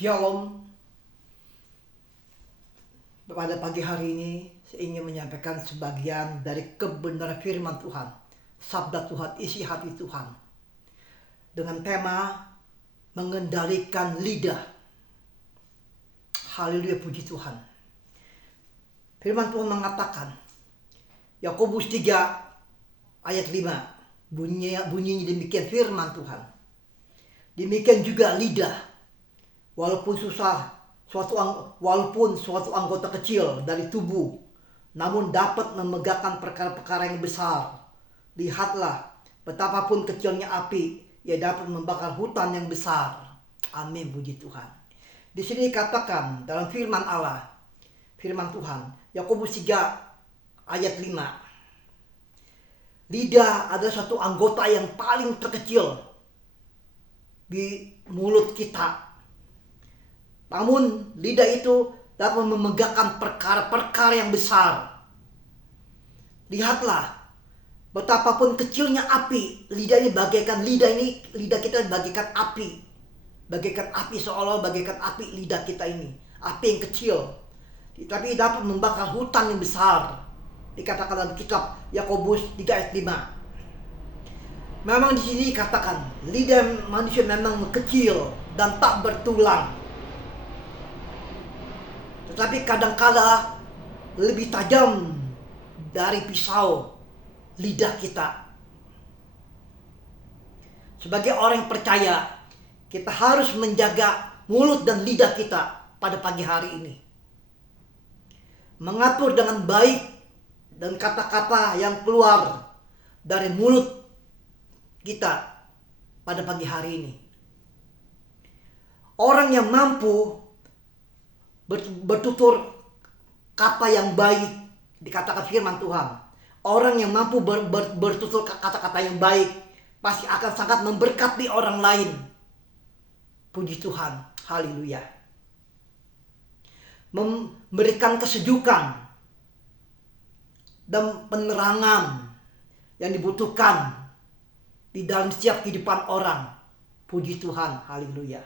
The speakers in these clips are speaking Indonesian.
Shalom. Pada pagi hari ini saya ingin menyampaikan sebagian dari kebenaran firman Tuhan, sabda Tuhan, isi hati Tuhan, dengan tema mengendalikan lidah. Haleluya, puji Tuhan. Firman Tuhan mengatakan, Yakobus 3 ayat 5, bunyinya demikian firman Tuhan. Demikian juga lidah. Walaupun suatu anggota kecil dari tubuh, namun dapat memegahkan perkara-perkara yang besar. Lihatlah, betapapun kecilnya api, ia dapat membakar hutan yang besar. Amin, puji Tuhan. Di sini dikatakan dalam firman Allah, firman Tuhan, Yakobus 3 ayat 5. Lidah adalah satu anggota yang paling terkecil di mulut kita. Namun lidah itu dapat memegahkan perkara-perkara yang besar. Lihatlah, betapapun kecilnya api, lidah kita bagaikan api. Bagaikan api, seolah bagaikan api lidah kita ini. Api yang kecil, tapi dapat membakar hutan yang besar. Dikatakan dalam kitab Yakobus 3 ayat 5. Memang di sini dikatakan lidah manusia memang kecil dan tak bertulang. Tetapi kadang-kala lebih tajam dari pisau lidah kita. Sebagai orang yang percaya, kita harus menjaga mulut dan lidah kita pada pagi hari ini. Mengatur dengan baik dan kata-kata yang keluar dari mulut kita pada pagi hari ini. Orang yang mampu bertutur kata yang baik, dikatakan firman Tuhan, orang yang mampu bertutur kata-kata yang baik pasti akan sangat memberkati orang lain. Puji Tuhan, haleluya. Memberikan kesejukan dan penerangan yang dibutuhkan di dalam setiap kehidupan orang. Puji Tuhan, haleluya.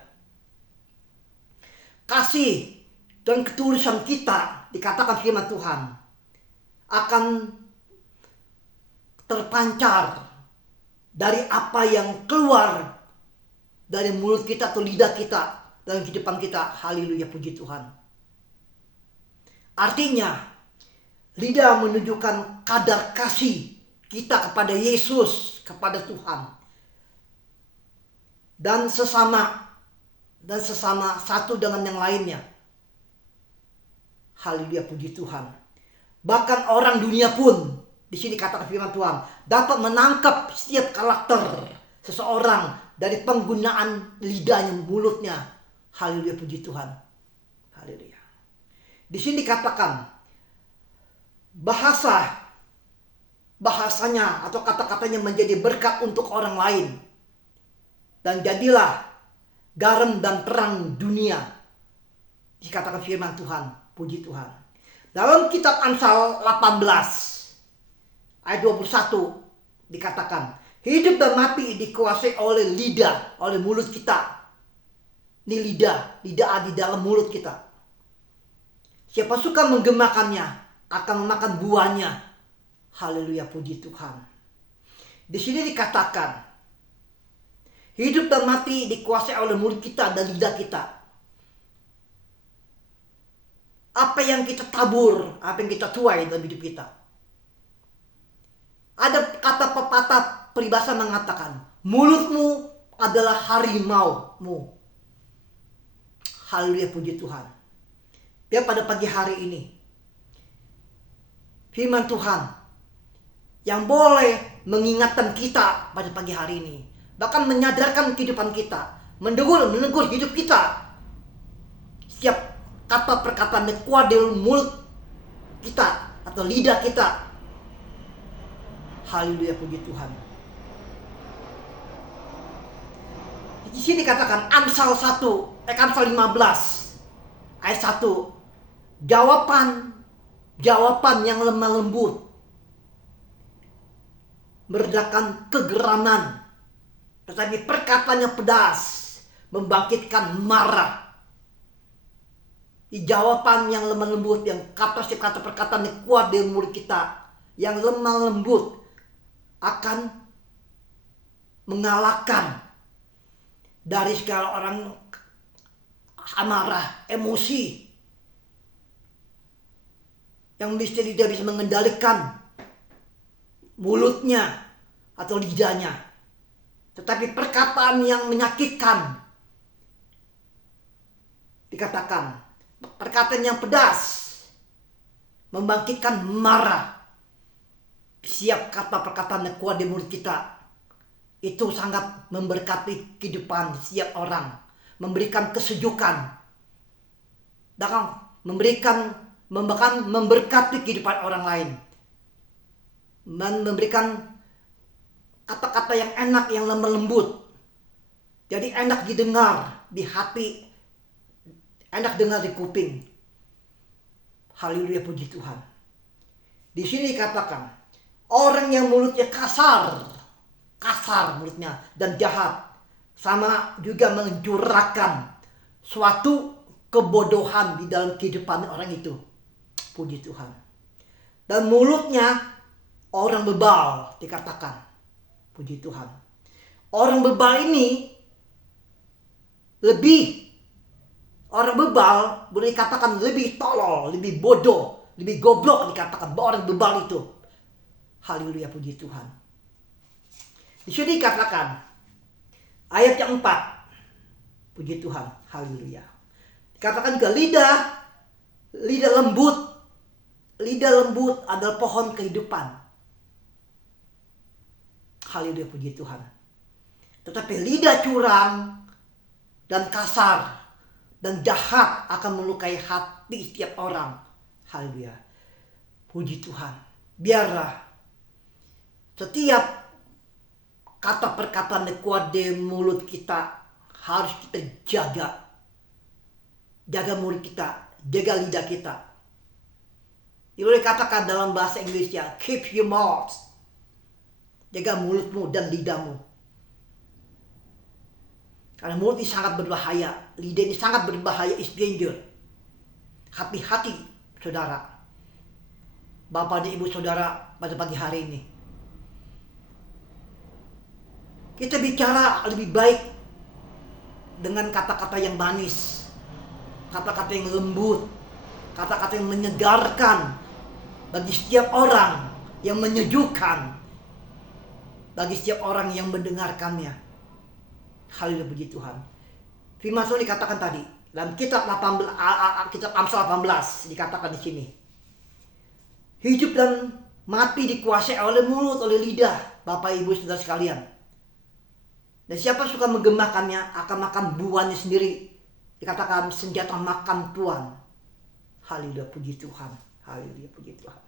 Kasih dan ketulusan kita, dikatakan firman Tuhan, akan terpancar dari apa yang keluar dari mulut kita atau lidah kita dalam kehidupan kita. Haleluya, puji Tuhan. Artinya, lidah menunjukkan kadar kasih kita kepada Yesus, kepada Tuhan, dan sesama satu dengan yang lainnya. Haleluya, puji Tuhan. Bahkan orang dunia pun, di sini katakan firman Tuhan, dapat menangkap setiap karakter seseorang dari penggunaan lidahnya, mulutnya. Haleluya, puji Tuhan. Haleluya. Di sini dikatakan bahasanya atau kata-katanya menjadi berkat untuk orang lain. Dan jadilah garam dan terang dunia. Dikatakan firman Tuhan. Puji Tuhan. Dalam kitab Amsal 18 ayat 21 dikatakan, hidup dan mati dikuasai oleh lidah, oleh mulut kita. Ini lidah di dalam mulut kita. Siapa suka menggemakannya akan memakan buahnya. Haleluya, puji Tuhan. Di sini dikatakan, hidup dan mati dikuasai oleh mulut kita dan lidah kita. Apa yang kita tabur, apa yang kita tuai dalam hidup kita. Ada kata pepatah peribahasa mengatakan, mulutmu adalah harimaumu. Haleluya, puji Tuhan. Biar pada pagi hari ini, firman Tuhan yang boleh mengingatkan kita pada pagi hari ini, bahkan menyadarkan kehidupan kita, menegur hidup kita. Setiap kata perkataan yang keluar dari mulut kita atau lidah kita. Haleluya, puji Tuhan. Di sini dikatakan Amsal 15 ayat 1. Jawaban yang lemah lembut meredakan kegeraman, tetapi perkataan yang pedas membangkitkan marah. di jawaban yang lemah lembut, yang setiap kata perkataan yang kuat dari mulut kita, yang lemah lembut akan mengalahkan dari segala orang amarah, emosi, yang tidak bisa mengendalikan mulutnya atau lidahnya. Tetapi perkataan yang menyakitkan, dikatakan, perkataan yang pedas, membangkitkan marah. Siap kata perkataan yang kuat di mulut kita, itu sangat memberkati kehidupan setiap orang, memberikan kesejukan, dan memberkati kehidupan orang lain, memberikan kata-kata yang enak, yang lemah lembut. Jadi enak didengar di hati, enak dengar di kuping. Haleluya, puji Tuhan. Di sini dikatakan, orang yang mulutnya kasar mulutnya dan jahat, sama juga mencurahkan suatu kebodohan di dalam kehidupan orang itu. Puji Tuhan. Dan mulutnya orang bebal, dikatakan. Puji Tuhan. Orang bebal ini orang bebal boleh dikatakan lebih tolol, lebih bodoh, lebih goblok, dikatakan orang bebal itu. Haleluya, puji Tuhan. Di sini dikatakan ayat yang 4. Puji Tuhan. Haleluya. Dikatakan juga lidah lembut adalah pohon kehidupan. Haleluya, puji Tuhan. Tetapi lidah curang dan kasar dan jahat akan melukai hati setiap orang. Haleluya, puji Tuhan. Biarlah setiap kata perkataan yang kuat di mulut kita harus kita jaga. Jaga mulut kita, jaga lidah kita. Boleh katakan dalam bahasa Inggrisnya, keep your mouth. Jaga mulutmu dan lidahmu. Karena mulut ini sangat berbahaya. Lidah ini sangat berbahaya, is danger. Hati-hati, saudara. Bapak dan ibu saudara pada pagi hari ini. Kita bicara lebih baik dengan kata-kata yang manis. Kata-kata yang lembut. Kata-kata yang menyegarkan bagi setiap orang, yang menyejukkan bagi setiap orang yang mendengarkannya. Haleluya, puji Tuhan. Firman Tuhan dikatakan tadi dalam kitab Amsal 18 dikatakan di sini. Hidup dan mati dikuasai oleh mulut, oleh lidah, Bapak Ibu Saudara sekalian. Dan siapa suka menggemakannya akan makan buahnya sendiri. Dikatakan senjata makan Tuhan. Haleluya, puji Tuhan. Haleluya, puji Tuhan.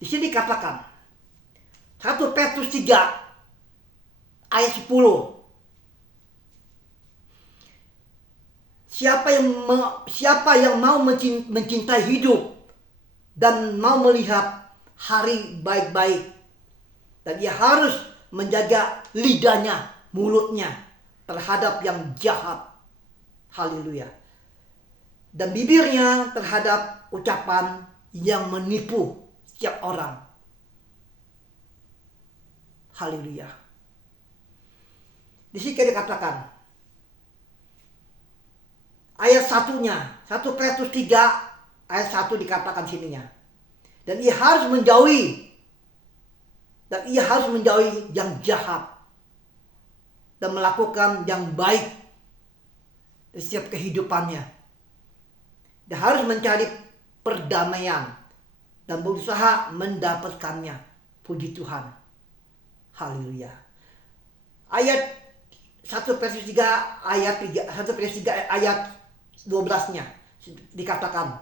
Di sini dikatakan 1 Petrus 3 ayat 10. Siapa yang mau mencintai hidup dan mau melihat hari baik-baik, dan dia harus menjaga lidahnya, mulutnya terhadap yang jahat. Haleluya. Dan bibirnya terhadap ucapan yang menipu setiap orang. Haleluya. Di sini dikatakan ayat 1 Petrus 3 ayat 1 dikatakan sininya. Dan ia harus menjauhi yang jahat dan melakukan yang baik di setiap kehidupannya. Dia harus mencari perdamaian dan berusaha mendapatkannya. Puji Tuhan. Haleluya. Ayat 1 Petrus 3 ayat 12-nya dikatakan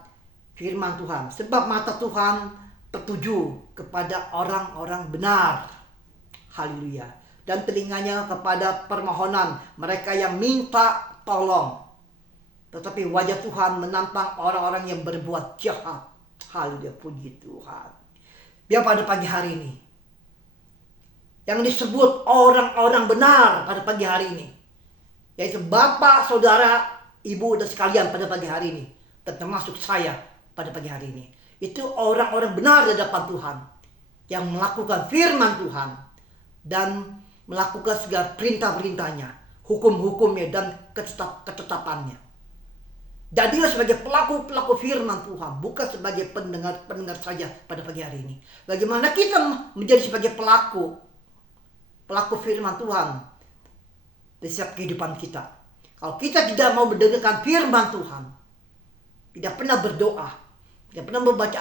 firman Tuhan, sebab mata Tuhan tertuju kepada orang-orang benar. Haleluya. Dan telinganya kepada permohonan mereka yang minta tolong. Tetapi wajah Tuhan menantang orang-orang yang berbuat jahat. Haleluya, puji Tuhan. Biar pada pagi hari ini yang disebut orang-orang benar pada pagi hari ini, yaitu Bapak, Saudara, ibu dan sekalian pada pagi hari ini, dan termasuk saya pada pagi hari ini, itu orang-orang benar di hadapan Tuhan yang melakukan firman Tuhan dan melakukan segala perintah-perintahnya, hukum-hukumnya, dan ketetapannya. Jadilah sebagai pelaku-pelaku firman Tuhan, bukan sebagai pendengar saja pada pagi hari ini. Bagaimana kita menjadi sebagai pelaku firman Tuhan di setiap kehidupan kita. Kalau kita tidak mau mendengarkan firman Tuhan, tidak pernah berdoa, tidak pernah membaca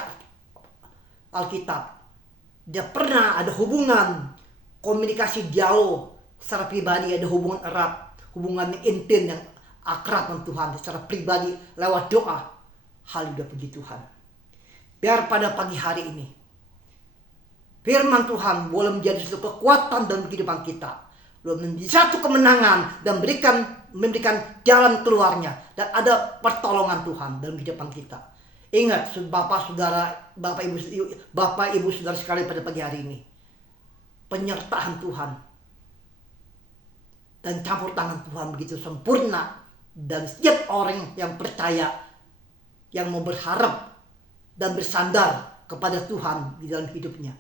Alkitab, tidak pernah ada hubungan komunikasi dialog secara pribadi, ada hubungan erat, hubungan yang intim, yang akrab dengan Tuhan secara pribadi lewat doa, haleluya, puji Tuhan. Biar pada pagi hari ini firman Tuhan boleh menjadi satu kekuatan dalam kehidupan kita, boleh menjadi satu kemenangan dan memberikan jalan keluarnya, dan ada pertolongan Tuhan dalam kehidupan kita. Ingat Bapak Ibu Saudara sekalian pada pagi hari ini, penyertaan Tuhan dan campur tangan Tuhan begitu sempurna. Dan setiap orang yang percaya, yang mau berharap dan bersandar kepada Tuhan di dalam hidupnya,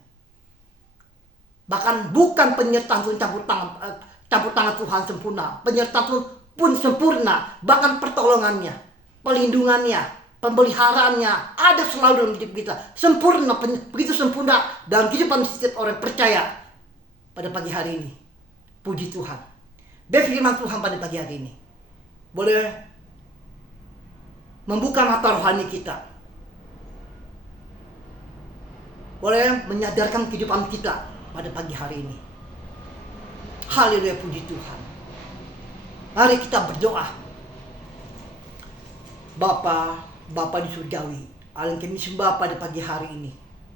bahkan bukan penyertaan Tuhan campur tangan Tuhan sempurna, penyertaan Tuhan pun sempurna, bahkan pertolongannya, pelindungannya, pemeliharaannya ada selalu dalam hidup kita, sempurna, begitu sempurna dalam kehidupan setiap orang percaya pada pagi hari ini. Puji Tuhan. Dan firman Tuhan pada pagi hari ini boleh membuka mata rohani kita, boleh menyadarkan kehidupan kita pada pagi hari ini. Haleluya, puji Tuhan. Mari kita berdoa. Bapa di surgawi, Allah yang kami sembah pada pagi hari ini,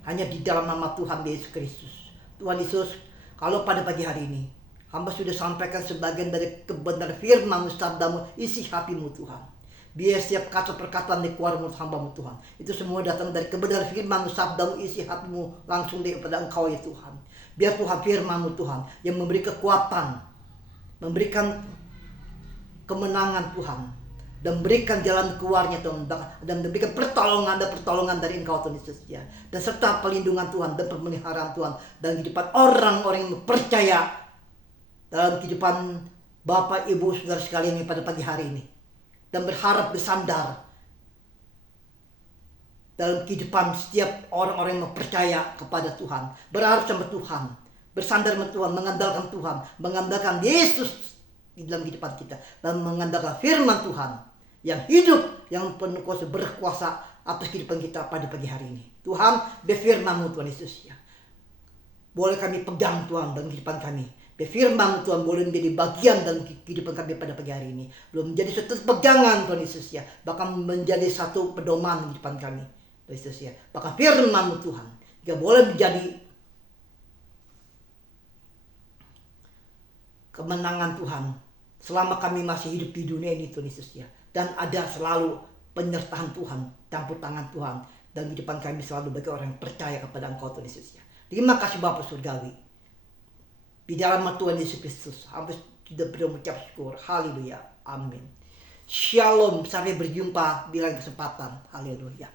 hanya di dalam nama Tuhan Yesus Kristus. Tuhan Yesus, kalau pada pagi hari ini hamba sudah sampaikan sebagian dari kebenaran firman sabdamu, isi hatimu Tuhan. Biar setiap kata perkataan yang keluar mulut hamba-Mu Tuhan, itu semua datang dari kebenaran firman sabdamu, isi hatimu langsung daripada Engkau ya Tuhan. Biar Tuhan firman-Mu Tuhan yang memberi kekuatan, memberikan kemenangan Tuhan, dan berikan jalan keluarnya Tuhan, dan memberikan pertolongan dari Engkau Tuhan Yesus ya. Dan serta pelindungan Tuhan dan pemeliharaan Tuhan dan kehidupan orang-orang yang percaya dalam kehidupan Bapak, Ibu, Saudara sekalian yang pada pagi hari ini, dan berharap bersandar dalam kehidupan setiap orang-orang yang percaya kepada Tuhan, berharap sama Tuhan, bersandar sama Tuhan, mengandalkan Tuhan, mengandalkan Yesus di dalam kehidupan kita, dan mengandalkan firman Tuhan yang hidup, yang penuh kuasa, berkuasa atas kehidupan kita pada pagi hari ini. Tuhan, berfirman-Mu Tuhan Yesus ya, boleh kami pegang Tuhan dalam kehidupan kami. Firman Tuhan boleh menjadi bagian dalam kehidupan kami pada pagi hari ini. Belum menjadi satu pegangan Tuhan Yesus ya, bahkan menjadi satu pedoman di depan kami Tuhan Yesus ya. Bahkan firman Tuhan juga boleh menjadi kemenangan Tuhan selama kami masih hidup di dunia ini Tuhan Yesus ya. Dan ada selalu penyertaan Tuhan, campur tangan Tuhan dalam kehidupan kami selalu bagi orang yang percaya kepada Engkau Tuhan Yesus ya. Terima kasih Bapa surgawi. Di dalam Tuhan Yesus Kristus, hamba sudah mengucap syukur. Haleluya. Amin. Shalom. Sampai berjumpa di lain kesempatan. Haleluya.